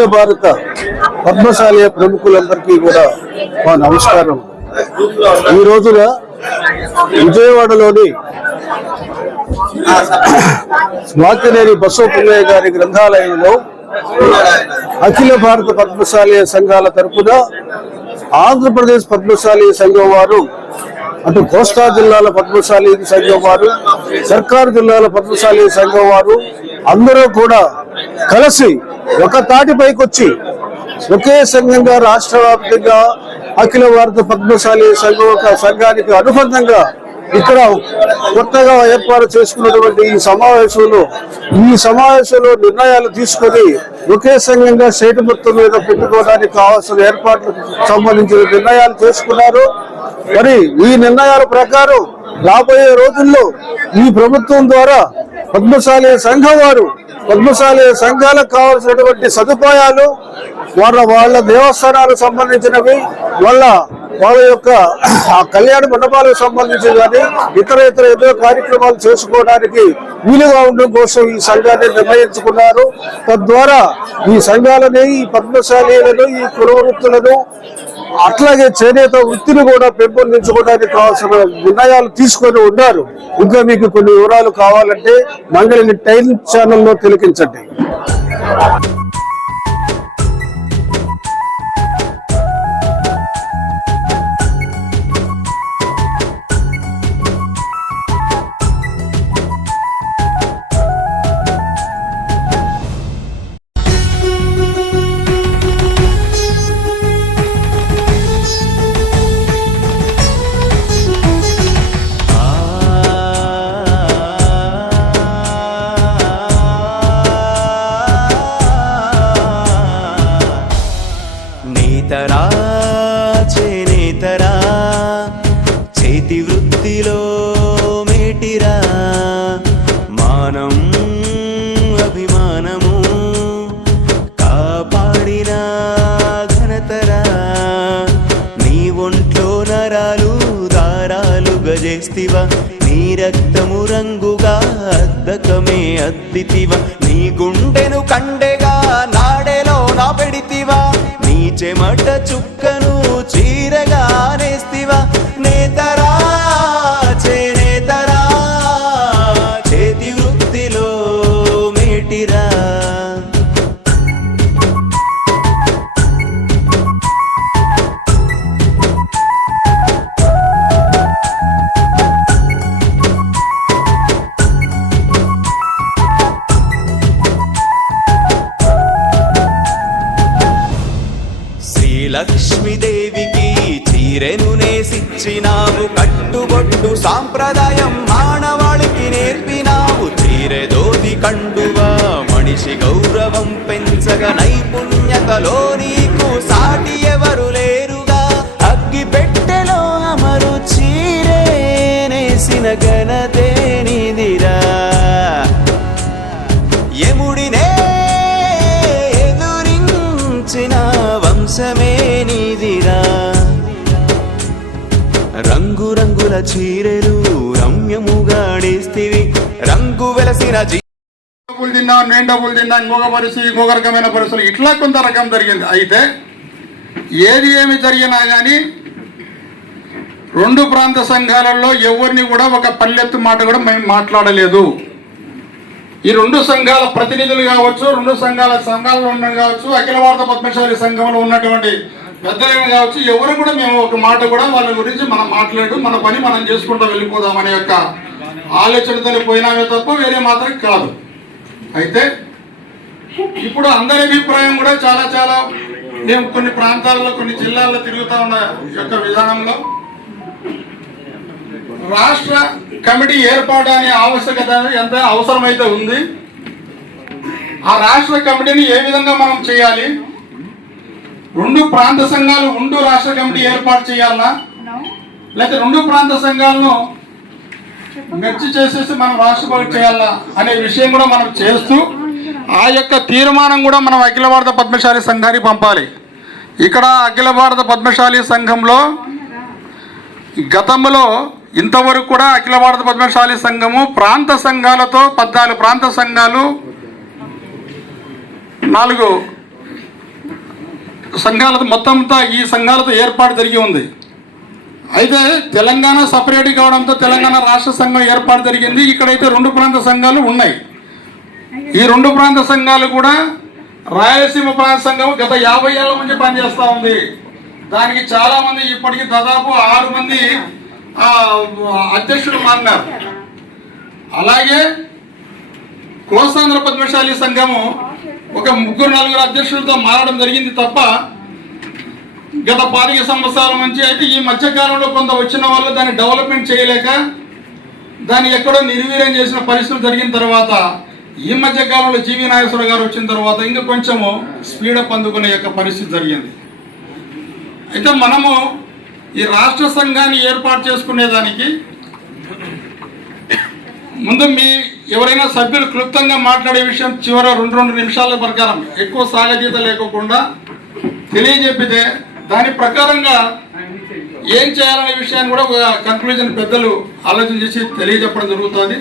అఖిల భారత పద్మశాలయ ప్రముఖులందరికీ కూడా మా నమస్కారం. ఈ రోజున విజయవాడలోని స్వాతినేని బసవపుల్లయ్య గారి గ్రంథాలయంలో అఖిల భారత పద్మశాలయ సంఘాల తరఫున ఆంధ్రప్రదేశ్ పద్మశాలయ సంఘం వారు అటు కోస్తా జిల్లాల పద్మశాలి సంఘం వారు సర్కారు జిల్లాల పద్మశాలి సంఘం వారు అందరూ కూడా కలిసి ఒక తాటిపైకి వచ్చి ఒకే సంఘంగా రాష్ట్ర వ్యాప్తంగా అఖిల భారత పద్మశాలి సంఘం ఒక సంఘానికి అనుబంధంగా ఇక్కడ కొత్తగా ఏర్పాటు చేసుకున్నటువంటి ఈ సమావేశంలో ఈ సమావేశంలో నిర్ణయాలు తీసుకొని ఒకే సంఘంగా స్టేట్ మొత్తం మీద పెట్టుకోవడానికి కావాల్సిన ఏర్పాట్లకు సంబంధించిన నిర్ణయాలు చేసుకున్నారు. మరి ఈ నిర్ణయాల ప్రకారం రాబోయే రోజుల్లో ఈ ప్రభుత్వం ద్వారా పద్మశాలి సంఘం వారు పద్మశాలి సంఘాలకు కావాల్సినటువంటి సదుపాయాలు వాళ్ళ వాళ్ళ దేవస్థానాలకు సంబంధించినవి వాళ్ళ వాళ్ళ యొక్క ఆ కళ్యాణ మండపాలకు సంబంధించి కానీ ఇతర ఇతర ఏదో కార్యక్రమాలు చేసుకోవడానికి వీలుగా ఉండడం కోసం ఈ సంఘాన్ని నిర్ణయించుకున్నారు. తద్వారా ఈ సంఘాలని ఈ పద్మశాలీలను ఈ కులవృత్తులను అట్లాగే చేనేత వృత్తిని కూడా పెంపొందించుకోవడానికి కావాల్సిన నిర్ణయాలు తీసుకొని ఉన్నారు. ఇంకా మీకు కొన్ని వివరాలు కావాలంటే మంగళని టైల్ ఛానల్లో తిలకించండి. రక్తము రంగుగా అద్దకమే అద్దితివా. నీ గుండెను కండెగా నాడెలో నా పెడితివా. నీ చెమట చుక్కను చీరగా నేస్తివా లక్ష్మీదేవికి చీరెను నేసిచ్చినావు కట్టుబొట్టు సాంప్రదాయం మానవాళికి నేర్పినావు చీరెదోది కండువా మనిషి గౌరవం పెంచు చీరెలు రమ్యముగా రంగు వెలసిన డబ్బులు తిన్నా నేను డబ్బులు తిన్నా ఇంకొక పరిస్థితి ఇంకొక రకమైన పరిస్థితులు. ఇట్లా కొంత రకం జరిగింది. అయితే ఏది ఏమి జరిగినా కానీ రెండు ప్రాంత సంఘాలలో ఎవరిని కూడా ఒక పల్లెత్తు మాట కూడా మేము మాట్లాడలేదు. ఈ రెండు సంఘాల ప్రతినిధులు కావచ్చు రెండు సంఘాల సంఘాలలో ఉండడం కావచ్చు అఖిల భారత పద్మశాలి సంఘంలో ఉన్నటువంటి పెద్దలైన కావచ్చు ఎవరు కూడా మేము ఒక మాట కూడా వాళ్ళ గురించి మనం మాట్లాడు మన పని మనం చేసుకుంటూ వెళ్ళిపోదాం అనే యొక్క ఆలోచనతో పోయినామే తప్ప వేరే మాత్రం కాదు. అయితే ఇప్పుడు అందరి అభిప్రాయం కూడా చాలా చాలా మేము కొన్ని ప్రాంతాల్లో కొన్ని జిల్లాల్లో తిరుగుతా ఉన్న యొక్క విధానంలో రాష్ట్ర కమిటీ ఏర్పాటు అనే ఆవశ్యకత ఎంత అవసరమైతే ఉంది ఆ రాష్ట్ర కమిటీని ఏ విధంగా మనం చేయాలి రెండు ప్రాంత సంఘాలు ఉండు రాష్ట్ర కమిటీ ఏర్పాటు చేయాలా లేకపోతే రెండు ప్రాంత సంఘాలను మెర్చి చేసేసి మనం రాష్ట్రపతి చేయాలా అనే విషయం కూడా మనం చేస్తూ ఆ యొక్క తీర్మానం కూడా మనం అఖిల భారత పద్మశాలి సంఘానికి పంపాలి. ఇక్కడ అఖిల భారత పద్మశాలి సంఘంలో గతంలో ఇంతవరకు కూడా అఖిల భారత పద్మశాలి సంఘము ప్రాంత సంఘాలతో పద్నాలుగు ప్రాంత సంఘాలు నాలుగు సంఘాలతో మొత్తం అంతా ఈ సంఘాలతో ఏర్పాటు జరిగి ఉంది. అయితే తెలంగాణ సపరేట్ కావడంతో తెలంగాణ రాష్ట్ర సంఘం ఏర్పాటు జరిగింది. ఇక్కడైతే రెండు ప్రాంత సంఘాలు ఉన్నాయి. ఈ రెండు ప్రాంత సంఘాలు కూడా రాయలసీమ ప్రాంత సంఘం గత యాభై ఏళ్ళ నుంచి పనిచేస్తూ ఉంది. దానికి చాలామంది ఇప్పటికీ ఇప్పటికి దాదాపు ఆరు మంది అధ్యక్షులు మారినారు. అలాగే కోస్తాంధ్ర పద్మశాలి సంఘము ఒక ముగ్గురు నలుగురు అధ్యక్షులతో మారడం జరిగింది తప్ప గత పాతిక సంవత్సరాల నుంచి అయితే ఈ మధ్యకాలంలో కొంత వచ్చిన వాళ్ళు దాన్ని డెవలప్మెంట్ చేయలేక దాన్ని ఎక్కడో నిర్వీర్యం చేసిన పరిస్థితులు జరిగిన తర్వాత ఈ మధ్యకాలంలో జీవి నాగేశ్వర గారు వచ్చిన తర్వాత ఇంకా కొంచెము స్పీడప్ అందుకునే యొక్క పరిస్థితి జరిగింది. అయితే మనము ఈ రాష్ట్ర సంఘాన్ని ఏర్పాటు చేసుకునేదానికి ముందు మీ ఎవరైనా సభ్యులు క్లుప్తంగా మాట్లాడే విషయం చివర రెండు రెండు నిమిషాల ప్రకారం ఎక్కువ సాగతీత లేకోకుండా తెలియజెప్పితే దాని ప్రకారంగా ఏం చేయాలనే విషయాన్ని కూడా ఒక కన్క్లూజన్ పెద్దలు ఆలోచన చేసి తెలియజెప్పడం జరుగుతుంది.